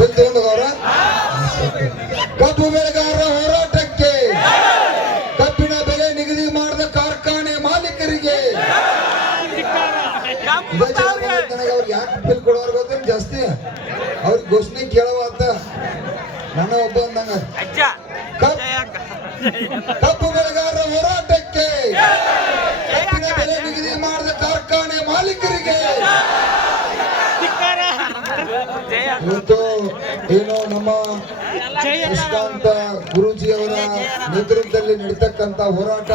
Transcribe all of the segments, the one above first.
ತಗೊಂಡವ್ರ ಕಬ್ಬು ಬೆಳೆಗಾರರ ಹೋರಾಟಕ್ಕೆ ಕಬ್ಬಿನ ಬೆಲೆ ನಿಗದಿ ಮಾಡಿದ ಕಾರ್ಖಾನೆ ಮಾಲೀಕರಿಗೆ ಅವ್ರು ಯಾಕೆ ಬಿಲ್ ಕೊಡೋರ್ ಗೊತ್ತೇನು ಜಾಸ್ತಿ. ಅವ್ರ ಘೋಷಣೆ ಕೇಳವಾತ ನನ್ನ ಒಬ್ಬ ಅಂದಂಗ. ಕಬ್ಬು ಬೆಳೆಗಾರರ ಹೋರಾಟಕ್ಕೆ ಕಬ್ಬಿನ ಬೆಲೆ ನಿಗದಿ ಮಾಡಿದ ಕಾರ್ಖಾನೆ ಮಾಲೀಕರಿಗೆ ಇವತ್ತು ಏನು ನಮ್ಮ ಕೃಷ್ಣಾಂತ ಗುರೂಜಿ ಅವರ ನೇತೃತ್ವದಲ್ಲಿ ನಡೀತಕ್ಕಂತ ಹೋರಾಟ.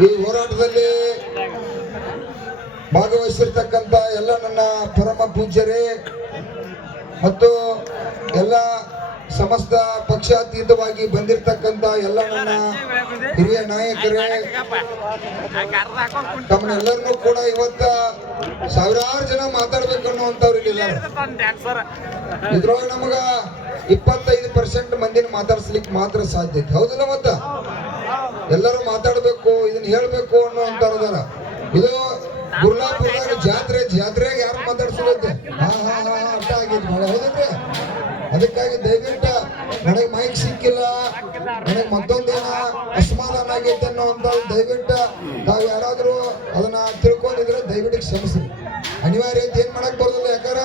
ಈ ಹೋರಾಟದಲ್ಲಿ ಭಾಗವಹಿಸಿರ್ತಕ್ಕಂತ ಎಲ್ಲ ನನ್ನ ಪರಮ ಪೂಜ್ಯರೇ ಮತ್ತು ಎಲ್ಲ ಸಮಸ್ತ ಪಕ್ಷಾತೀತವಾಗಿ ಬಂದಿರತಕ್ಕಂತ ಎಲ್ಲ ನನ್ನ ಹಿರಿಯ ನಾಯಕರೇ ತಮ್ಮನ್ನೆಲ್ಲರನ್ನೂ ಕೂಡ ಇವತ್ತ ಸಾವಿರಾರು ಜನ ಮಾತಾಡ್ಬೇಕು ಇಲ್ಲಿದ್ದಾರೆ ಇದ್ರೊಳಗೆ ನಮಗ ಇಪ್ಪತ್ತೈದು ಪರ್ಸೆಂಟ್ ಮಂದಿನ ಮಾತಾಡ್ಸ್ಲಿಕ್ಕೆ ಮಾತ್ರ ಸಾಧ್ಯ ಐತಿ. ಹೌದಿಲ್ಲ ಮತ್ತ? ಎಲ್ಲರೂ ಮಾತಾಡ್ಬೇಕು ಇದನ್ನ ಹೇಳ್ಬೇಕು ಅನ್ನುವಂತಾರ ಇದು ಗುರ್ಲಾಪುರದಾಗ ಜಾತ್ರೆ ಜಾತ್ರೆಗೆ ಯಾರು ಮಾತಾಡ್ಸೋದೈತೆ ಹಾ ಹಾ ಹಾ ಅರ್ಥ ಅದಕ್ಕಾಗಿ ದಯವಿಟ್ಟು ನನಗೆ ಮೈಕ್ ಸಿಕ್ಕಿಲ್ಲ. ನನಗೆ ಮತ್ತೊಂದೇನ ಅಸಮಾಧಾನ ಆಗೈತೆ ಅನ್ನೋಂಥ ದಯವಿಟ್ಟು ತಾವು ಯಾರಾದರೂ ಅದನ್ನ ತಿಳ್ಕೊಂಡಿದ್ರೆ ದಯವಿಟ್ಟು ಕ್ಷಮಿಸ್ರಿ. ಅನಿವಾರ್ಯ ಅಂತ ಏನ್ ಮಾಡಕ್ ಬರೋದಿಲ್ಲ ಯಾಕಾರ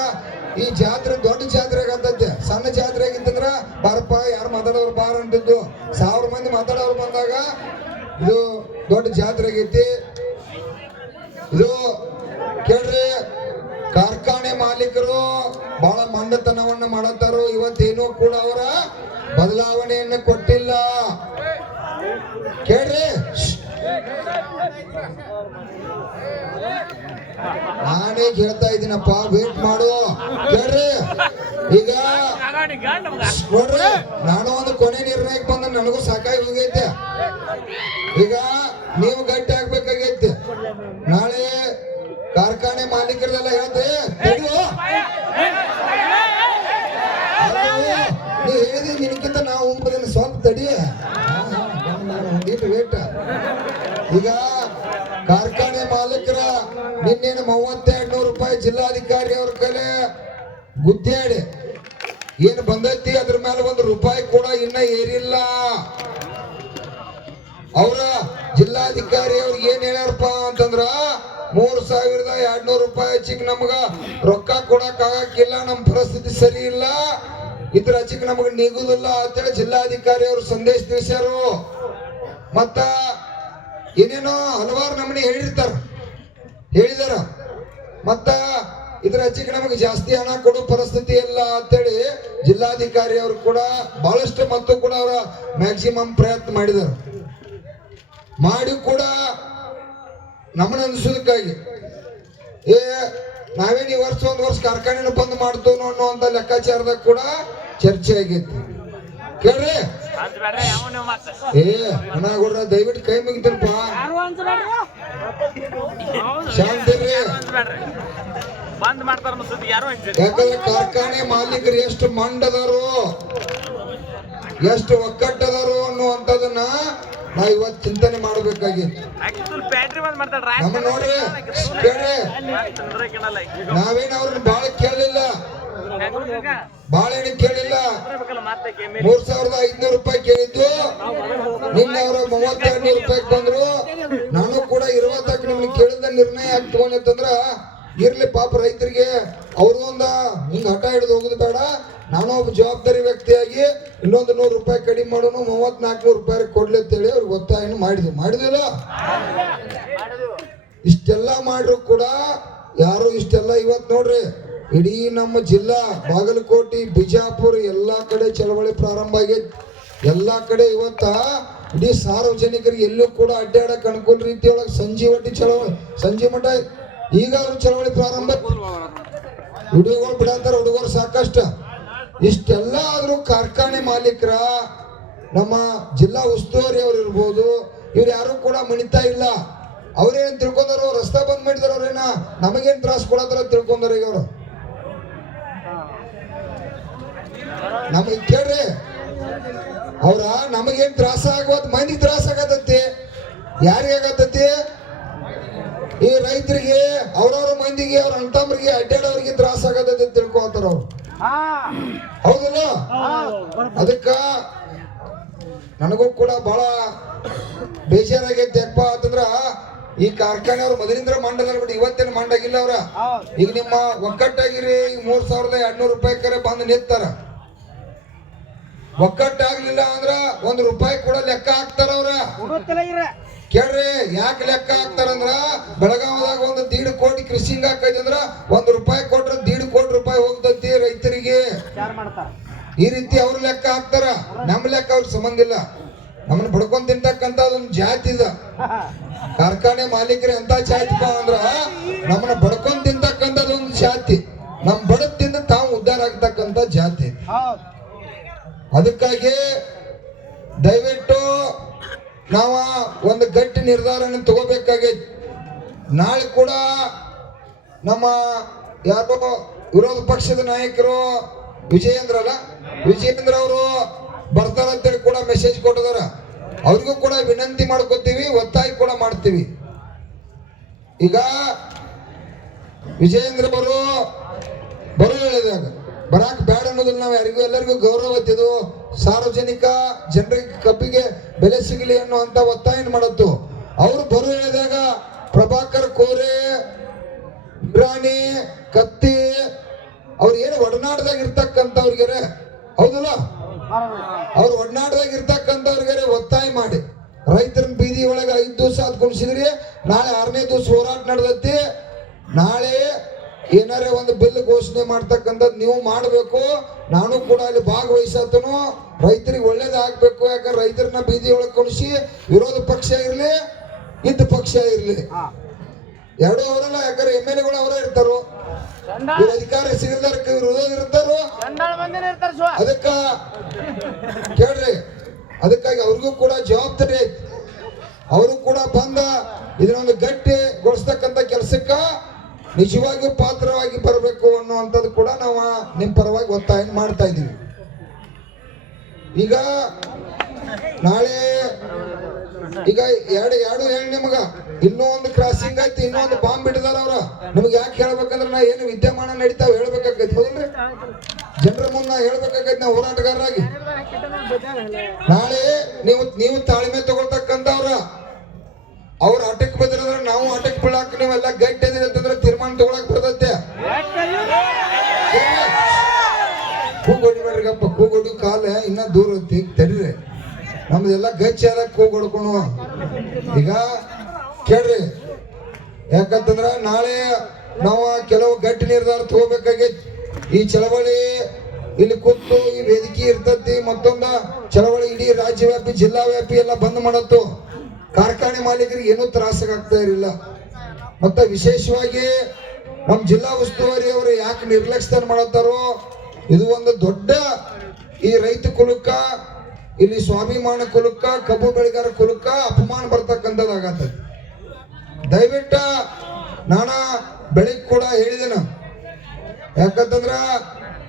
ಈ ಜಾತ್ರೆ ದೊಡ್ಡ ಜಾತ್ರೆ ಆಗತ್ತೈತೆ ಸಣ್ಣ ಜಾತ್ರೆ ಆಗಿತ್ತಂದ್ರ ಬಾರಪ್ಪ, ಯಾರು ಮಾತಾಡೋರು ಬಾರ ಅಂತಿದ್ದು ಸಾವಿರ ಮಂದಿ ಮಾತಾಡೋರು ಬಂದಾಗ ಇದು ದೊಡ್ಡ ಜಾತ್ರೆ ಆಗೈತಿ. ಇದು ಕೇಳ್ರಿ, ಕಾರ್ಖಾನೆ ಮಾಲೀಕರು ಬಹಳ ಮಂಡತನವನ್ನ ಮಾಡುತ್ತಾರೋ ಇವತ್ತೇನೂ ಕೂಡ ಅವರ ಬದಲಾವಣೆಯನ್ನು ಕೊಟ್ಟಿಲ್ಲ. ಕೇಳ್ರಿ. ನಾನೇ ಕೇಳ್ತಾ ಇದ್ದೀನಪ್ಪ ವೇಟ್ ಮಾಡು. ಕೇಳ್ರಿ. ಈಗ ನೋಡ್ರಿ, ನಾನು ಒಂದು ಕೊನೆ ನಿರ್ಣಯಕ್ಕೆ ಬಂದ ನನಗೂ ಸಾಕಾಗಿ ಹೋಗೈತೆ. ಈಗ ನೀವು ಗಟ್ಟಿ ಆಗ್ಬೇಕಾಗೈತೆ. ನಾಳೆ ಕಾರ್ಖಾನೆ ಮಾಲೀಕರದೆಲ್ಲ ಹೇಳ್ತೆ ಕಾರ್ಖಾನೆ ಮಾಲೀಕರ ನಿನ್ನೇನು ಮೂವತ್ತೆರಡು ನೂರು ರೂಪಾಯಿ ಜಿಲ್ಲಾಧಿಕಾರಿ ಅವ್ರ ಕಲೆ ಗುದ್ದಾಡಿ ಏನು ಬಂದೈತಿ? ಅದ್ರ ಮೇಲೆ ಒಂದು ರೂಪಾಯಿ ಕೂಡ ಇನ್ನ ಏರಿಲ್ಲ. ಅವರ ಜಿಲ್ಲಾಧಿಕಾರಿ ಅವ್ರಿಗೆ ಏನ್ ಹೇಳ್ಯಾರಪ್ಪ ಅಂತಂದ್ರ, ಮೂರ್ ಸಾವಿರದ ಎರಡ್ನೂರು ರೂಪಾಯಿ ಹೆಚ್ಚಿಗೆ ನಮ್ಗ ರೊಕ್ಕ ಕೊಡಕ್ ಆಗಕ್ಕಿಲ್ಲ, ನಮ್ ಪರಿಸ್ಥಿತಿ ಸರಿ ಇಲ್ಲ. ಇದ್ರ ಹೆಚ್ಚಿಗೆ ನಮಗ ನಿಗುದಿಲ್ಲ ಅಂತೇಳಿ ಜಿಲ್ಲಾಧಿಕಾರಿ ಅವರು ಸಂದೇಶ ತಿಳಿಸ್ಯಾರು. ಮತ್ತ ಏನೇನೋ ಹಲವಾರು ನಮ್ಮನೆ ಹೇಳಿರ್ತಾರ. ಹೇಳಿದಾರ. ಮತ್ತ ಇದರ ಹೆಚ್ಚಿಗೆ ನಮಗೆ ಜಾಸ್ತಿ ಹಣ ಕೊಡೋ ಪರಿಸ್ಥಿತಿ ಇಲ್ಲ ಅಂತೇಳಿ ಜಿಲ್ಲಾಧಿಕಾರಿ ಅವರು ಕೂಡ ಬಹಳಷ್ಟು ಮತ್ತು ಕೂಡ ಅವರ ಮ್ಯಾಕ್ಸಿಮಮ್ ಪ್ರಯತ್ನ ಮಾಡಿದರು. ಮಾಡಿ ಕೂಡ ನಮ್ಮನ್ನ ಅನ್ಸೋದಕ್ಕಾಗಿ. ಏ, ನಾವೇನು ಈ ವರ್ಷ ಒಂದು ವರ್ಷ ಕಾರ್ಖಾನೆನ ಬಂದ್ ಮಾಡ್ತೇವೆ ಅಂತ ಲೆಕ್ಕಾಚಾರದಾಗ ಕೂಡ ಚರ್ಚೆ ಆಗೈತಿ. ಕೇಳ್ರಿ. ಏ ಅಣ್ಣ ಕೊಡ್ರ ದಯವಿಟ್ಟು ಕೈ ಮುಗಿತೀರಪ್ಪ ಶಾಂತಿರ್ರಿ ಬಂದ್ ಮಾಡ್ತಾರ ಯಾಕಂದ್ರೆ ಕಾರ್ಖಾನೆ ಮಾಲೀಕರು ಎಷ್ಟು ಮಂಡದರು ಎಷ್ಟು ಒಕ್ಕಟ್ಟದರು ಅನ್ನುವಂಥದನ್ನ ನಾ ಇವತ್ತು ಚಿಂತನೆ ಮಾಡ್ಬೇಕಾಗಿತ್ತು. ಮಾಡ್ತಾರ ನಮ್ಮ ನೋಡ್ರಿ ಕೇಳ್ರಿ. ಕೇಳಲ್ಲ. ನಾವೇನ್ ಅವ್ರನ್ನ ಬಾಳ ಕೇಳಲಿಲ್ಲ. ಬಾಳ ಏನು ಕೇಳಿಲ್ಲ. ಮೂರ್ ಸಾವಿರದ ಐದ್ನೂರು ರೂಪಾಯಿ ಕೇಳಿದ್ದು. ನಿನ್ನೆ ಅವ್ರ ಮೂವತ್ತೆರಡು ರೂಪಾಯಿ ಬಂದ್ರು. ನಾನು ಕೂಡ ಇರುವತ್ತಕ್ಕ ನಿಮ್ಗೆ ಕೇಳಿದ ನಿರ್ಣಯ ಯಾಕೆ ತಗೊಂಡಿತ್ತಂದ್ರ ಇರ್ಲಿ ಪಾಪ ರೈತರಿಗೆ, ಅವ್ರು ಒಂದ ಹಠ ಹಿಡಿದು ಹೋಗುದು ಬೇಡ. ನಾನು ಒಬ್ಬ ಜವಾಬ್ದಾರಿ ವ್ಯಕ್ತಿಯಾಗಿ ಇನ್ನೊಂದು ನೂರು ರೂಪಾಯಿ ಕಡಿಮೆ ಮಾಡೋನು ಮೂವತ್ ನಾಲ್ಕುನೂರು ರೂಪಾಯಿ ಕೊಡ್ಲಿ ಅಂತೇಳಿ ಅವ್ರಿಗೆ ಒತ್ತಾಯನ ಮಾಡಿದ್ವಿ. ಮಾಡಿದಿಲ್ಲ ಇಷ್ಟೆಲ್ಲ ಮಾಡ್ರು ಕೂಡ ಯಾರು ಇಷ್ಟೆಲ್ಲ ಇವತ್ತು ನೋಡ್ರಿ ಇಡೀ ನಮ್ಮ ಜಿಲ್ಲಾ, ಬಾಗಲಕೋಟೆ, ಬಿಜಾಪುರ ಎಲ್ಲ ಕಡೆ ಚಳವಳಿ ಪ್ರಾರಂಭ ಆಗೈತಿ. ಎಲ್ಲ ಕಡೆ ಇವತ್ತ ಇಡೀ ಸಾರ್ವಜನಿಕರಿಗೆ ಎಲ್ಲೂ ಕೂಡ ಅಡ್ಡಾಡಕ್ ಅನುಕೂಲ ರೀತಿಯೊಳಗೆ ಸಂಜೆ ಒಟ್ಟಿ ಚಳವಳಿ, ಸಂಜೆ ಮಠ ಈಗಾದ್ರೂ ಚಳವಳಿ ಪ್ರಾರಂಭ ಹುಡುಗರು ಬಿಡತ್ತಾರ ಹುಡುಗರು ಸಾಕಷ್ಟ. ಇಷ್ಟೆಲ್ಲ ಆದ್ರೂ ಕಾರ್ಖಾನೆ ಮಾಲೀಕರ, ನಮ್ಮ ಜಿಲ್ಲಾ ಉಸ್ತುವಾರಿ ಅವ್ರು ಇರ್ಬೋದು, ಇವ್ರು ಯಾರು ಕೂಡ ಮಣಿತಾ ಇಲ್ಲ. ಅವ್ರೇನ್ ತಿಳ್ಕೊಂಡಾರೋ, ರಸ್ತೆ ಬಂದ್ ಮಾಡಿದಾರ ಅವ್ರೇನ, ನಮಗೇನ್ ತ್ರಾಸ ಕೊಡತ್ತಾರ ತಿಳ್ಕೊಂಡಾರ ಈಗ ಅವರು. ನಮಗೆ ಕೇಳ್ರಿ. ಅವ್ರ ನಮಗೇನ್ ತ್ರಾಸ ಆಗೋದ್ ಮಂದಿಗೆ ತ್ರಾಸ ಆಗತೈತಿ ಯಾರಿಗೆ ಆಗತೈತಿ ಈ ರೈತರಿಗೆ ಅವ್ರವ್ರ ಮಂದಿಗೆ ಅವ್ರ ಅಂತಮ್ರಿಗೆ ಅಡ್ಡಾಡೋರಿಗೆ ತ್ರಾಸ ಆಗತೈತಿ ತಿಳ್ಕೊತಾರ ಅವ್ರು. ಹೌದಲ್ಲ? ಅದಕ್ಕ ನನಗೂ ಕೂಡ ಬಹಳ ಬೇಜಾರಾಗೈತೆ ಅಪ್ಪ ಅಂತಂದ್ರ ಈ ಕಾರ್ಖಾನೆ ಅವ್ರು ಮೊದಲಿಂದ ಮಂಡದಲ್ಲ ಬಿಡಿ ಇವತ್ತೇನು ಮಂಡಾಗಿಲ್ಲ ಅವ್ರ. ಈಗ ನಿಮ್ಮ ಒಕ್ಕಟ್ಟಾಗಿರಿ ಈಗ ಮೂರ್ ಸಾವಿರದ ಎರಡ್ನೂರು ರೂಪಾಯಿ ಕರೆ ಬಂದು ನಿಂತಾರ. ಒಕ್ಕಟ್ಟಾಗ್ಲಿಲ್ಲ ಅಂದ್ರ ಒಂದ್ ರೂಪಾಯಿ ಕೂಡ ಲೆಕ್ಕ ಹಾಕ್ತಾರ ಅವ್ರ. ಕೇಳ್ರಿ ಯಾಕೆ ಲೆಕ್ಕ ಹಾಕ್ತಾರಂದ್ರ ಬೆಳಗಾವದಾಗ ಒಂದು ದೀಡ್ ಕೋಟಿ ಕೃಷಿಂಗ್ ಹಾಕೈತಿ ಅಂದ್ರ ಒಂದ್ ರೂಪಾಯಿ ಕೊಟ್ರ ದೀಡ್ ಕೋಟಿ ರೂಪಾಯಿ ಹೋಗ್ತೈತಿ ರೈತರಿಗೆ. ಈ ರೀತಿ ಅವ್ರ ಲೆಕ್ಕ ಹಾಕ್ತಾರ. ನಮ್ಮ ಲೆಕ್ಕ ಅವ್ರ ಸಂಬಂಧ ಇಲ್ಲ. ನಮ್ಮನ್ನ ಬಡ್ಕೊಂಡ್ ತಿಂತಕ್ಕಂತ ಒಂದು ಜಾತಿ ಇದ. ಕಾರ್ಖಾನೆ ಮಾಲೀಕರು ಎಂತ ಜಾತಿ ಅಂದ್ರ ನಮ್ಮನ್ನ ಬಡ್ಕೊಂಡ್ ತಿಂತಕ್ಕಂಥದ್ದು ಒಂದು ಜಾತಿ. ನಮ್ ಬಡದ್ ತಿಂದ ತಾವು ಉದ್ದಾರ ಆಗ್ತಕ್ಕಂತ ಜಾತಿ. ಅದಕ್ಕಾಗಿ ದಯವಿಟ್ಟು ನಾವ ಒಂದು ಗಟ್ಟಿ ನಿರ್ಧಾರನ ತಗೋಬೇಕಾಗೈತಿ ನಾಳೆ ಕೂಡ ನಮ್ಮ ಯಾರೋ ವಿರೋಧ ಪಕ್ಷದ ನಾಯಕರು ವಿಜಯೇಂದ್ರ ಅಲ್ಲ ವಿಜಯೇಂದ್ರ ಅವರು ಬರ್ತಾರಂತೇಳಿ ಕೂಡ ಮೆಸೇಜ್ ಕೊಟ್ಟಿದಾರ ಅವ್ರಿಗೂ ಕೂಡ ವಿನಂತಿ ಮಾಡ್ಕೋತೀವಿ, ಒತ್ತಾಯ ಕೂಡ ಮಾಡ್ತೀವಿ. ಈಗ ವಿಜಯೇಂದ್ರ ಅವರು ಬರೋ ಹೇಳಿದಾಗ ಬರಾಕ್ ಬೇಡ ಅನ್ನೋದನ್ನ ನಾವು ಯಾರಿಗೂ ಎಲ್ಲರಿಗೂ ಗೌರವ ಇದು ಸಾರ್ವಜನಿಕ ಜನರಿಗೆ ಕಬ್ಬಿಗೆ ಬೆಲೆ ಸಿಗಲಿ ಅನ್ನುವಂತ ಒತ್ತಾಯ ಮಾಡತ್ತು ಅವರು ಬರೋ ಹೇಳಿದಾಗ ಪ್ರಭಾಕರ್ ಕೋರೆ ಇಬ್ರಾನಿ ಕತ್ತಿ, ಅವ್ರು ಏನು ಒಡನಾಟದಾಗ ಇರ್ತಕ್ಕಂಥವ್ರಿಗೆ ಹೌದಲ್ಲ? ಅವ್ರು ಒಡನಾಟದಾಗ ಇರ್ತಕ್ಕಂಥವ್ರಿಗೆ ಒತ್ತಾಯ ಮಾಡಿ. ರೈತರ ಬೀದಿ ಒಳಗೆ ಐದು ದಿವಸ ಅದ್ ಕುಣಿಸಿದ್ರಿ ನಾಳೆ ಆರನೇ ದಿವಸ ಹೋರಾಟ ನಡೆದೈತಿ. ನಾಳೆ ಏನಾರೇ ಒಂದು ಬಿಲ್ ಘೋಷಣೆ ಮಾಡ್ತಕ್ಕಂಥದ್ದು ನೀವು ಮಾಡಬೇಕು ನಾನು ಕೂಡ ಅಲ್ಲಿ ಭಾಗವಹಿಸತ್ತನು ರೈತರಿಗೆ ಒಳ್ಳೇದಾಗಬೇಕು ಯಾಕಂದ್ರೆ ರೈತರನ್ನ ಬೀದಿ ಒಳಗೆ ಕುಣಿಸಿ ವಿರೋಧ ಪಕ್ಷ ಇರಲಿ ಇದ್ದ ಪಕ್ಷ ಇರಲಿ. ಎರಡೂ ಅವರಲ್ಲ ಯಾಕಂದ್ರೆ ಎಂ ಎಲ್ ಎಗಳು ಅವರೇ ಇರ್ತಾರೋ. ಇವ್ರ ಅಧಿಕಾರ ಸಿಗಲಾರಕ್ಕೆ ವಿರೋಧ ಇರ್ತಾರೋ. ಅದಕ್ಕ ಕೇಳ್ರಿ ಅದಕ್ಕಾಗಿ ಅವ್ರಿಗೂ ಕೂಡ ಜವಾಬ್ದಾರಿ ಐತಿ. ಅವರು ಕೂಡ ಬಂದ ಇದನ್ನೊಂದು ಗಟ್ಟಿಗೊಳಿಸ್ತಕ್ಕಂಥ ಕೆಲಸಕ್ಕ ನಿಜವಾಗಿಯೂ ಪಾತ್ರವಾಗಿ ಬರಬೇಕು ಅನ್ನುವಂಥದ್ದು ಕೂಡ ನಾವು ನಿಮ್ಮ ಪರವಾಗಿ ಒತ್ತಾಯ ಮಾಡ್ತಾ ಇದ್ದೀವಿ. ಈಗ ನಾಳೆ ಈಗ ಎರಡು ಎರಡು ಹೇಳಿ ನಿಮಗ. ಇನ್ನೂ ಒಂದು ಕ್ರಾಸಿಂಗ್ ಆಯ್ತು, ಇನ್ನೂ ಒಂದು ಬಾಂಬ್ ಬಿಟ್ಟಿದಾರ ಅವ್ರ. ನಿಮ್ಗೆ ಯಾಕೆ ಹೇಳ್ಬೇಕಂದ್ರೆ ನಾ ಏನು ವಿದ್ಯಮಾನ ನಡೀತಾವ ಹೇಳ್ಬೇಕಾಗೈತಿ ಹೌದಲ್ರಿ? ಜನರ ಮುಂದೆ ಹೇಳ್ಬೇಕಾಗೈತಿ ನಾವು ಹೋರಾಟಗಾರರಾಗಿ. ನಾಳೆ ನೀವು ನೀವು ತಾಳ್ಮೆ ತಗೊಳ್ತಕ್ಕಂಥವ್ರ. ಅವ್ರ ಆಟಕ್ಕೆ ಬಂದಿರೋದ್ರ ನಾವು ಆಟಕ್ಕೆ ಬೀಳಾಕ ನೀವೆಲ್ಲ ಗಟ್ಟಿ ಅಂತಂದ್ರೆ ತೀರ್ಮಾನ ತಗೊಳಕ್ ಬರ್ತೈತೆ ಕೂಗೊಡಿಬೇಡ್ರಿಗಪ್ಪ ಕೂಗೋಡು ಕಾಲ ಇನ್ನ ದೂರ ತಡೀರಿ. ನಮ್ದೆಲ್ಲ ಗಚ್ಚಿ ಕೂಗೊಡ್ಕೊಳು ಈಗ ಕೇಳ್ರಿ. ಯಾಕಂತಂದ್ರ ನಾಳೆ ನಾವು ಕೆಲವು ಗಟ್ಟಿ ನಿರ್ಧಾರ ತಗೋಬೇಕಾಗಿ ಈ ಚಳವಳಿ ಇಲ್ಲಿ ಕೂತು ಈ ವೇದಿಕೆ ಇರ್ತತಿ, ಮತ್ತೊಂದ ಚಳವಳಿ ಇಡೀ ರಾಜ್ಯವ್ಯಾಪಿ ಜಿಲ್ಲಾ ವ್ಯಾಪಿ ಎಲ್ಲ ಬಂದ್ ಮಾಡತ್ತು. ಕಾರ್ಖಾನೆ ಮಾಲೀಕರಿಗೆ ಏನೂ ತ್ರಾಸಾಗ್ತಾ ಇರಲಿಲ್ಲ. ಮತ್ತೆ ವಿಶೇಷವಾಗಿ ನಮ್ಮ ಜಿಲ್ಲಾ ಉಸ್ತುವಾರಿ ಅವರು ಯಾಕೆ ನಿರ್ಲಕ್ಷ್ಯ ಮಾಡತ್ತಾರೋ? ಇದು ಒಂದು ದೊಡ್ಡ ಈ ರೈತ ಕುಲಕ್ಕ ಇಲ್ಲಿ ಸ್ವಾಭಿಮಾನ ಕುಲಕ್ಕ ಕಬ್ಬು ಬೆಳೆಗಾರ ಕುಲಕ್ಕ ಅಪಮಾನ ಬರ್ತಕ್ಕಂಥದ್ದಾಗತ್ತೆ ದಯವಿಟ್ಟ ನಾನ ಬೆಳಿಗ್ಗೆ ಕೂಡ ಹೇಳಿದೆನ ಯಾಕಂತಂದ್ರ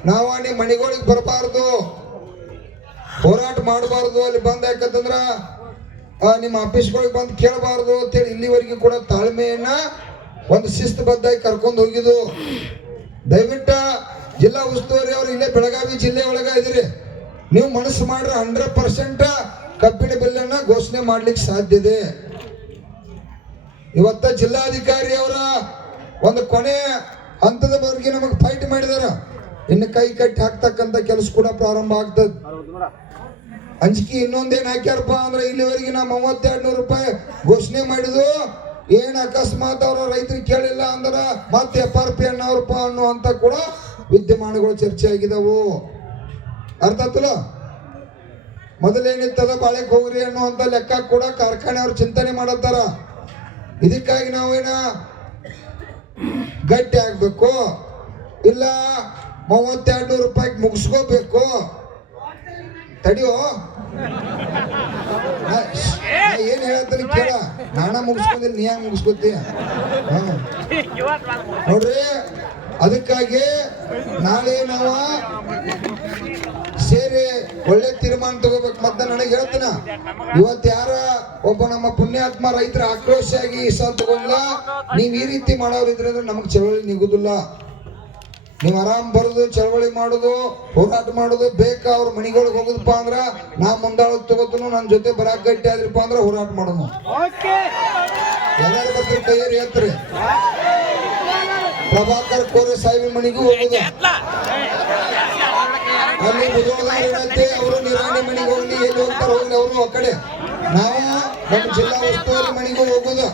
ನಾವು ನಿಮ್ಮ ಮನೆಗಳಿಗೆ ಬರಬಾರ್ದು, ಹೋರಾಟ ಮಾಡಬಾರ್ದು, ಅಲ್ಲಿ ಬಂದ ಯಾಕಂತಂದ್ರ ನಿಮ್ಮ ಆಫೀಸ್ಗಳಿಗೆ ಬಂದು ಕೇಳಬಾರ್ದು ಅಂತೇಳಿ ಇಲ್ಲಿವರೆಗೂ ಕೂಡ ತಾಳ್ಮೆಯನ್ನ ಒಂದು ಶಿಸ್ತುಬದ್ಧಾಗಿ ಕರ್ಕೊಂಡು ಹೋಗಿದ್ದು. ದಯವಿಟ್ಟು ಜಿಲ್ಲಾ ಉಸ್ತುವಾರಿ ಅವರು ಇಲ್ಲೇ ಬೆಳಗಾವಿ ಜಿಲ್ಲೆ ಒಳಗ ಇದ್ರಿ ನೀವು ಮನಸ್ಸು ಮಾಡ್ರೆ ಹಂಡ್ರೆಡ್ ಪರ್ಸೆಂಟ್ ಕಬ್ಬಿಣ ಬಿಲ್ಲನ್ನ ಘೋಷಣೆ ಮಾಡ್ಲಿಕ್ಕೆ ಸಾಧ್ಯ ಇದೆ. ಇವತ್ತ ಜಿಲ್ಲಾಧಿಕಾರಿ ಅವರ ಒಂದು ಕೊನೆ ಹಂತದವರೆಗೆ ನಮಗೆ ಫೈಟ್ ಮಾಡಿದಾರ ಇನ್ನು ಕೈ ಕಟ್ಟಿ ಹಾಕ್ತಕ್ಕಂತ ಕೆಲಸ ಕೂಡ ಪ್ರಾರಂಭ ಆಗ್ತದ. ಅಂಜಿಕೆ ಇನ್ನೊಂದೇನ್ ಹಾಕ್ಯಾರಪ್ಪ ಅಂದ್ರೆ ಇಲ್ಲಿವರೆಗೆ ನಾ ಮೂವತ್ತೆರಡು ನೂರು ರೂಪಾಯಿ ಘೋಷಣೆ ಮಾಡಿದ್ವು ಏನ್ ಅಕಸ್ಮಾತ್ ಅವ್ರ ರೈತರಿಗೆ ಕೇಳಿಲ್ಲ ಅಂದ್ರ ಮತ್ತೆ ಎಫ್ ಆರ್ ಅಣ್ಣವ್ರಪ್ಪ ಅನ್ನುವಂತ ಕೂಡ ವಿದ್ಯಮಾನಗಳು ಚರ್ಚೆ ಆಗಿದವು ಅರ್ಥ ಆತಲ್ಲ ಮೊದಲೇನಿತ್ತದ ಬಾಳೆಕ್ ಹೋಗ್ರಿ ಅನ್ನುವಂತ ಲೆಕ್ಕ ಕೂಡ ಕಾರ್ಖಾನೆ ಅವ್ರು ಚಿಂತನೆ ಮಾಡತ್ತಾರ. ಇದಕ್ಕಾಗಿ ನಾವೇನ ಗಟ್ಟಿ ಆಗ್ಬೇಕು? ಇಲ್ಲ ಮೂವತ್ತೆರಡು ನೂರು ರೂಪಾಯಿಗೆ ಮುಗಿಸ್ಕೋಬೇಕು? ತಡಿಯೋ? ಏನ್ ಹೇಳತ್ತೀನಿ ಕೇಳ. ನಾನ ಮುಗಿಸ್ಕೊಂಡಿಲ್ಲ ನೀ ಹೆಂಗ್ ಮುಗಿಸ್ಕೊತಿ ನೋಡ್ರಿ, ಅದಕ್ಕಾಗಿ ನಾಳೆ ನಾವು ಸೇರಿ ಒಳ್ಳೆ ತೀರ್ಮಾನ ತಗೋಬೇಕು ಮತ್ತೆ ನನಗೆ ಹೇಳ್ತೀನ. ಇವತ್ತು ಯಾರ ಒಬ್ಬ ನಮ್ಮ ಪುಣ್ಯಾತ್ಮ ರೈತರ ಆಕ್ರೋಶ ಆಗಿ ಸಲ ತಗೊಂಡ್ಲ, ನೀವ್ ಈ ರೀತಿ ಮಾಡೋರಿದ್ರೆ ನಮಗ್ ಚಳವಳಿ ನಿಗುದಿಲ್ಲ. ನೀವು ಆರಾಮ್ ಬರುದು ಚಳವಳಿ ಮಾಡುದು ಹೋರಾಟ ಮಾಡುದು ಬೇಕಾ ಅವ್ರ ಮನಿಗಳಿಗೆ ಹೋಗುದಪ್ಪ ಅಂದ್ರ ನಾ ಮುಂದಾಳ್ ತಗೋತನು ನನ್ನ ಜೊತೆ ಬರಾಕ್ ಗಟ್ಟಿ ಆದ್ರಪ್ಪ ಅಂದ್ರ ಹೋರಾಟ ಮಾಡೋನು. ಎಲ್ಲಾರು ಬರ್ತೀರಿ ಕೈಯರಿ ಹತ್ರಿ ಪ್ರಭಾಕರ್ ಕೋರೆ ಸಾಹಿಬಿ ಮನಿಗೂ ಹೋಗುದು. ಅಲ್ಲಿ ಮುಜೋಳದಂತೆ ಅವರು ನಿರಾಣಿ ಮನೆಗೆ ಹೋಗ್ಲಿ ಎಲ್ಲಿ ಹೋಗ್ತಾರ ಹೋಗ್ಲಿ ಅವರು ಆ ಕಡೆ. ನಾವು ನಮ್ಮ ಜಿಲ್ಲಾ ಉಸ್ತುವಾರಿ ಮನಿಗೂ ಹೋಗುದು?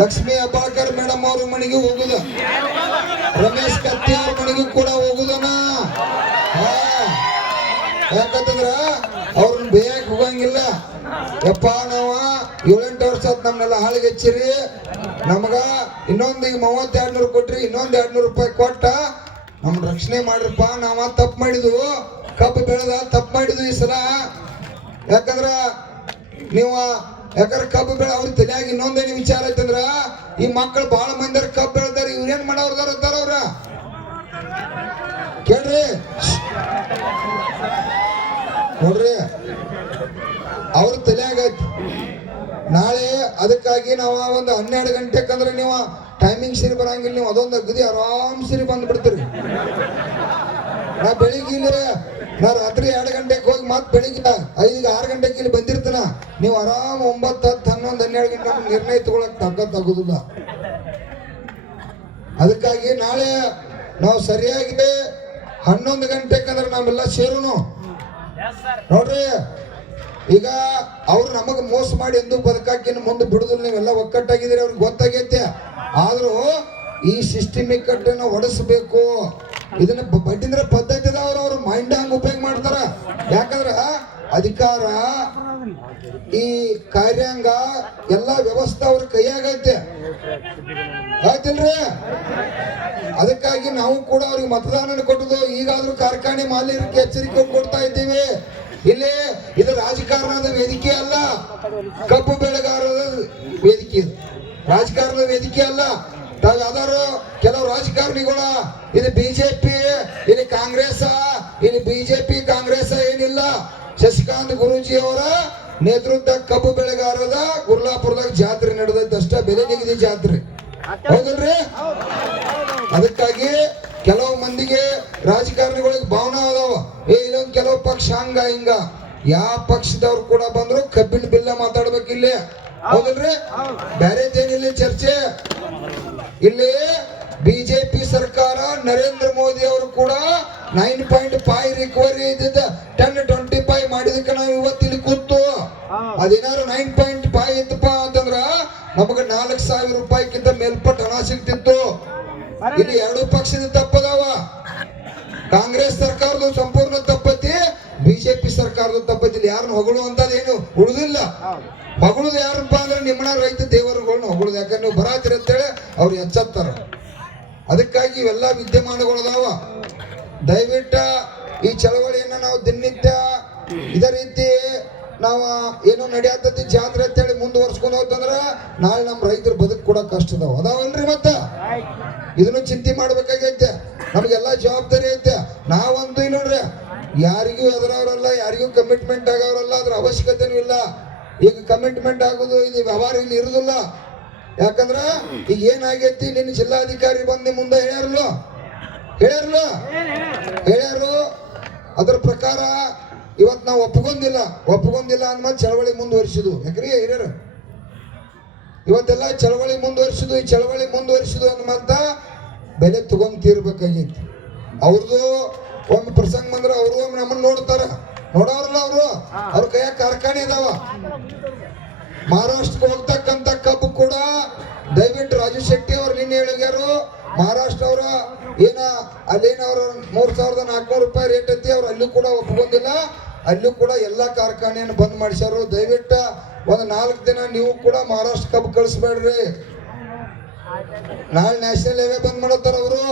ಲಕ್ಷ್ಮೀ ಅಬಾಕರ್ ಮೇಡಮ್ ಅವರು ಮನೆಗೆ ಹೋಗುದ. ರಮೇಶ್ ಕತ್ತಿ ಅವ್ರ ಮನೆಗೂ ಕೂಡ ಹೋಗುದನ? ಯಾಕಂತಂದ್ರ ಅವ್ರನ್ನ ಬೇಯಕ್ ಹೋಗಂಗಿಲ್ಲ. ಯಪ್ಪ ನಾವ ಏಳೆಂಟು ವರ್ಷ ಆತ್ ನಮ್ನೆಲ್ಲ ಹಾಳಿಗೆ ಹಚ್ಚಿರಿ. ನಮಗ ಇನ್ನೊಂದು ಈಗ ಮೂವತ್ತ್ ಎರಡ್ ನೂರು ಕೊಟ್ರಿ, ಇನ್ನೊಂದು ಎರಡ್ ನೂರು ರೂಪಾಯಿ ಕೊಟ್ಟ ನಮ್ ರಕ್ಷಣೆ ಮಾಡ್ರಪ್ಪ. ನಾವ ತಪ್ಪು ಮಾಡಿದ್ವು. ಕಬ್ಬು ಬೆಳೆದ ತಪ್ಪು ಮಾಡಿದ್ವಿ ಈ ಸಲ. ಯಾಕಂದ್ರ ನೀವು ಯಾಕಂದ್ರೆ ಕಬ್ಬು ಬೆಳೆ ಅವ್ರ ತಲೆಯಾಗಿ ಇನ್ನೊಂದೇನು ವಿಚಾರ ಐತಂದ್ರ, ಈ ಮಕ್ಕಳು ಬಹಳ ಮಂದಿ ಕಬ್ಬು ಬೆಳೆದಾರ ಇವ್ರೇನ್ ಮಾಡೋರ್ದಾರ ಅಂತಾರ ಅವ್ರ? ಕೇಳ್ರಿ. ನೋಡ್ರಿ. ಅವ್ರ ತಲೆಯಾಗ ನಾಳೆ ಅದಕ್ಕಾಗಿ ನಾವು ಒಂದು ಹನ್ನೆರಡು ಗಂಟೆಕಂದ್ರೆ ನೀವು ಟೈಮಿಂಗ್ ಸಿರಿ ಬರಂಗಿಲ್ಲ, ನೀವು ಅದೊಂದು ಅಗದಿ ಆರಾಮ್ ಸಿರಿ ಬಂದ್ಬಿಡ್ತೀರಿ. ನಾ ಬೆಳಿಗ್ಗೆ ಇಲ್ಲಿ ನಾ ರಾತ್ರಿ ಎರಡು ಗಂಟೆಗೆ ಹೋಗಿ ಮತ್ತೆ ಬೆಳಿಗ್ಗೆ ಐದು ಆರು ಗಂಟೆಗೆ ಇಲ್ಲಿ ಬಂದಿರ್ತಾನ. ನೀವು ಆರಾಮ ಒಂಬತ್ತು, ಹತ್ತು, ಹನ್ನೊಂದು, ಹನ್ನೆರಡು ಗಂಟೆ ನಿರ್ಣಯ ತಗೊಳಕ್ ತಗೋದಿಲ್ಲ. ಅದಕ್ಕಾಗಿ ನಾಳೆ ನಾವು ಸರಿಯಾಗಿದೆ. ಹನ್ನೊಂದು ಗಂಟೆಕಂದ್ರೆ ನಾವೆಲ್ಲ ಸೇರುನು. ನೋಡ್ರಿ, ಈಗ ಅವ್ರು ನಮಗೆ ಮೋಸ ಮಾಡಿ ಎಂದು ಬದುಕಾಕಿನ ಮುಂದೆ ಬಿಡುದಿಲ್ಲ. ನೀವೆಲ್ಲ ಒಕ್ಕಟ್ಟಾಗಿದ್ದೀರಿ, ಅವ್ರಿಗೆ ಗೊತ್ತಾಗೈತೆ. ಆದರೂ ಈ ಸಿಸ್ಟಮಿಕ್ ಕಟ್ಟನ್ನು ಹೊಡೆಸಬೇಕು ಇದನ್ನ ಬಡ್ಡಿಂದ್ರ ಪದ್ಧತಿ ಅದಾವ್ರ ಅವ್ರ ಮೈಂಡ್ ಹಂಗ ಉಪಯೋಗ ಮಾಡ್ತಾರ. ಯಾಕಂದ್ರ ಅಧಿಕಾರ ಈ ಕಾರ್ಯಾಂಗ ಎಲ್ಲಾ ವ್ಯವಸ್ಥೆ ಅವ್ರ ಕೈಯಾಗೈತೆ ಆಯ್ತಿಲ್ರಿ? ಅದಕ್ಕಾಗಿ ನಾವು ಕೂಡ ಅವ್ರಿಗೆ ಮತದಾನ ಕೊಟ್ಟದು ಈಗಾದ್ರೂ ಕಾರ್ಖಾನೆ ಮಾಲೀಕರಿಗೆ ಎಚ್ಚರಿಕೆ ಕೊಡ್ತಾ ಇದ್ದೀವಿ. ಇಲ್ಲಿ ಇದು ರಾಜಕಾರಣದ ವೇದಿಕೆ ಅಲ್ಲ. ಕಬ್ಬು ಬೆಳೆಗಾರರ ವೇದಿಕೆ ರಾಜಕಾರಣದ ವೇದಿಕೆ ಅಲ್ಲ. ತಾವ್ ಯಾವ್ದಾರು ಕೆಲವು ರಾಜಕಾರಣಿಗಳ ಇದು ಬಿಜೆಪಿ ಇದು ಕಾಂಗ್ರೆಸ್ ಇಲ್ಲಿ ಬಿಜೆಪಿ ಕಾಂಗ್ರೆಸ್ ಏನಿಲ್ಲ. ಶಶಿಕಾಂತ್ ಗುರೂಜಿ ಅವರ ನೇತೃತ್ವ ಕಬ್ಬು ಬೆಳೆಗಾರರ ಗುರ್ಲಾಪುರದಾಗ ಜಾತ್ರೆ ನಡೆದೈತೆ ಅಷ್ಟೇ ಬೆಲೆ ನಿಗದಿ ಜಾತ್ರೆ. ಹೌದಲ್ರಿ? ಅದಕ್ಕಾಗಿ ಕೆಲವು ಮಂದಿಗೆ ರಾಜಕಾರಣಿಗಳಿಗೆ ಭಾವನೆ ಅದಾವ. ಏ ಇನ್ನೊಂದು ಕೆಲವು ಪಕ್ಷ ಹಂಗ ಹಿಂಗ. ಯಾವ ಪಕ್ಷದವ್ರು ಕೂಡ ಬಂದ್ರು ಕಬ್ಬಿನ ಬಿಲ್ಲ ಮಾತಾಡ್ಬೇಕು ಇಲ್ಲಿ ಹೌದಲ್ರಿ ಬ್ಯಾರೇದೇನಿಲ್ಲ ಚರ್ಚೆ. ಇಲ್ಲಿ ಬಿಜೆಪಿ ಸರ್ಕಾರ ನರೇಂದ್ರ ಮೋದಿ ಅವರು ಕೂಡ ನೈನ್ ಪಾಯಿಂಟ್ ಫೈವ್ ರಿಕವರಿ ಇದ್ದಿದ್ದ ಟೆನ್ ಟ್ವೆಂಟಿ ಫೈವ್ ಮಾಡಿದಕ್ಕೆ ನಾವು ಇವತ್ತು ಇಲ್ಲಿ ಕೂತು. ಅದೇನಾದ್ರು ನೈನ್ ಪಾಯಿಂಟ್ ಫೈವ್ ಇತ್ತಪ್ಪ ಅಂತಂದ್ರ ನಮಗ ನಾಲ್ಕು ಸಾವಿರ ರೂಪಾಯಿಗಿಂತ ಮೇಲ್ಪಟ್ಟ ಹಣ ಸಿಗ್ತಿತ್ತು. ಇಲ್ಲಿ ಎರಡು ಪಕ್ಷದ ತಪ್ಪದಾವ. ಕಾಂಗ್ರೆಸ್ ಸರ್ಕಾರದ ಸಂಪೂರ್ಣ ತಪ್ಪತಿ ಬಿಜೆಪಿ ಸರ್ಕಾರದ ತಪ್ಪತಿ. ಯಾರನ್ನ ಹೊಗಳು ಅಂತದೇನು ಉಳಿದಿಲ್ಲ ಹೊಗಳದು ಯಾರಪ್ಪ ಅಂದ್ರೆ ನಿಮ್ಮನ ರೈತ ದೇವರುಗಳನ್ನ ಅವ್ರು ಎಚ್ಚತ್ತಾರ. ಅದಕ್ಕಾಗಿ ಇವೆಲ್ಲ ವಿದ್ಯಮಾನಗಳದಾವ ದಯವಿಟ್ಟು ಈ ಚಳವಳಿಯನ್ನು ನಾವು ದಿನನಿತ್ಯ ಇದೇ ರೀತಿ ನಾವು ಏನೋ ನಡೆಯತ್ತತಿ ಜಾತ್ರೆ ಅಂತೇಳಿ ಮುಂದುವರ್ಸ್ಕೊಂಡು ಹೋಗ್ತಂದ್ರ ನಾಳೆ ನಮ್ಮ ರೈತರ ಬದುಕು ಕೂಡ ಕಷ್ಟ ಅದಾವ. ಅದಾವಲ್ರಿ ಮತ್ತ? ಇದನ್ನು ಚಿಂತೆ ಮಾಡ್ಬೇಕಾಗೈತೆ. ನಮಗೆಲ್ಲ ಜವಾಬ್ದಾರಿ ಐತೆ. ನಾವಂತೂ ಇಲ್ಲ ನೋಡ್ರಿ, ಯಾರಿಗೂ ಎದುರವ್ರಲ್ಲ, ಯಾರಿಗೂ ಕಮಿಟ್ಮೆಂಟ್ ಆಗವ್ರಲ್ಲ ಅದ್ರ ಅವಶ್ಯಕತೆನೂ ಇಲ್ಲ. ಈಗ ಕಮಿಟ್ಮೆಂಟ್ ಆಗೋದು, ಇದು ವ್ಯವಹಾರ ಇಲ್ಲಿ ಇರುದಿಲ್ಲ. ಯಾಕಂದ್ರ ಈಗ ಏನಾಗೈತಿ ನಿನ್ನ ಜಿಲ್ಲಾಧಿಕಾರಿ ಬಂದು ಮುಂದೆ ಹೇಳ್ಯಾರಲ್ಲ ಹೇಳ್ಯಾರಲ್ಲ ಹೇಳ್ಯಾರು? ಅದ್ರ ಪ್ರಕಾರ ಇವತ್ ನಾವು ಒಪ್ಕೊಂದಿಲ್ಲ ಒಪ್ಕೊಂದಿಲ್ಲ ಅಂದ್ಮೇಲೆ ಚಳವಳಿ ಮುಂದುವರಿಸಿದ್ವು. ಯಾಕ್ರಿ ಹಿರಿಯರು? ಇವತ್ತೆಲ್ಲ ಚಳವಳಿ ಮುಂದುವರಿಸಿದು ಈ ಚಳವಳಿ ಮುಂದುವರಿಸಿದು ಅಂದ್ಮಂತ ಬೆಲೆ ತಗೊಂಡ್ ತೀರ್ಬೇಕಾಗೈತಿ. ಅವ್ರದ್ದು ಒಂದು ಪ್ರಸಂಗ ಬಂದ್ರೆ ಅವರು ನಮ್ಮನ್ನ ನೋಡ್ತಾರ. ನೋಡೋರಲ್ಲ ಅವರು. ಅವ್ರ ಕೈಯಾಗ ಕಾರ್ಖಾನೆ ಇದಾವ. ಮಹಾರಾಷ್ಟ್ರಕ್ಕೆ ಹೋಗ್ತಕ್ಕಂತ ಕಬ್ಬು ಕೂಡ ದಯವಿಟ್ಟು ರಾಜು ಶೆಟ್ಟಿ ಅವ್ರು ನಿನ್ನೆ ಹೇಳಿದ್ಯಾರು ಮಹಾರಾಷ್ಟ್ರ ಅವರ ಏನ ಅಲ್ಲೇನ ಅವ್ರ ಮೂರ್ ಸಾವಿರದ ನಾಲ್ಕುನೂರು ರೂಪಾಯಿ ರೇಟ್ ಐತಿ, ಅವ್ರು ಅಲ್ಲೂ ಕೂಡ ಒಪ್ಕೊಂಡಿಲ್ಲ ಅಲ್ಲೂ ಕೂಡ ಎಲ್ಲಾ ಕಾರ್ಖಾನೆಯನ್ನು ಬಂದ್ ಮಾಡಿಸ್ಯಾರು ದಯವಿಟ್ಟು ಒಂದ್ ನಾಲ್ಕು ದಿನ ನೀವು ಕೂಡ ಮಹಾರಾಷ್ಟ್ರ ಕಬ್ಬು ಕಳಿಸ್ಬೇಡ್ರಿ. ನಾಳೆ ನ್ಯಾಷನಲ್ ಹೈವೇ ಬಂದ್ ಮಾಡತ್ತಾರ ಅವರು.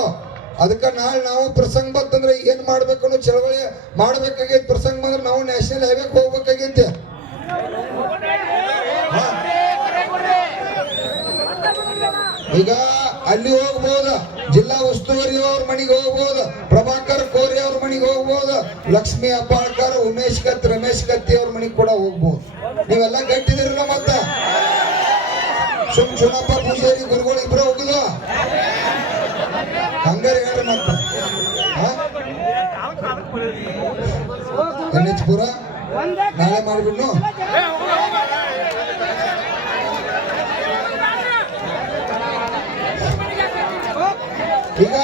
ಅದಕ್ಕೆ ನಾಳೆ ನಾವು ಪ್ರಸಂಗ ಬಂತಂದ್ರೆ ಏನ್ ಮಾಡ್ಬೇಕು ಅನ್ನೋ ಚಳವಳಿ ಮಾಡ್ಬೇಕಾಗೈತಿ. ಪ್ರಸಂಗ ಬಂದ್ರೆ ನಾವು ನ್ಯಾಷನಲ್ ಹೈವೇಗೆ ಹೋಗ್ಬೇಕಾಗೈತಿ. ಈಗ ಅಲ್ಲಿ ಹೋಗ್ಬೋದು? ಜಿಲ್ಲಾ ಉಸ್ತುವಾರಿ ಅವ್ರ ಮನೆಗೆ ಹೋಗ್ಬೋದು? ಪ್ರಭಾಕರ್ ಕೋರಿ ಅವ್ರ ಮನೆಗೆ ಹೋಗ್ಬೋದು? ಲಕ್ಷ್ಮಿ ಅಪ್ಪಾಳ್ಕರ್, ಉಮೇಶ್ ಕತ್ ರಮೇಶ್ ಕತ್ತಿ ಅವ್ರ ಮನೆಗೆ ಕೂಡ ಹೋಗ್ಬೋದು. ನೀವೆಲ್ಲ ಗಟ್ಟಿದಿರಲ್ಲ ಮತ್ತ? ಸುಮ್ ಸುನಪ್ಪ ಪೂಜಾರಿ ಗುರುಗಳು ಇಬ್ರು ಹೋಗುದು? ಹಂಗಾರೆ ಹೇಳ್ರಿ ಮತ್ತ. ಗಣೇಶ್ಪುರ? ನಾಳೆ ಮಾಡಿಬಿಡ್ನು ಈಗ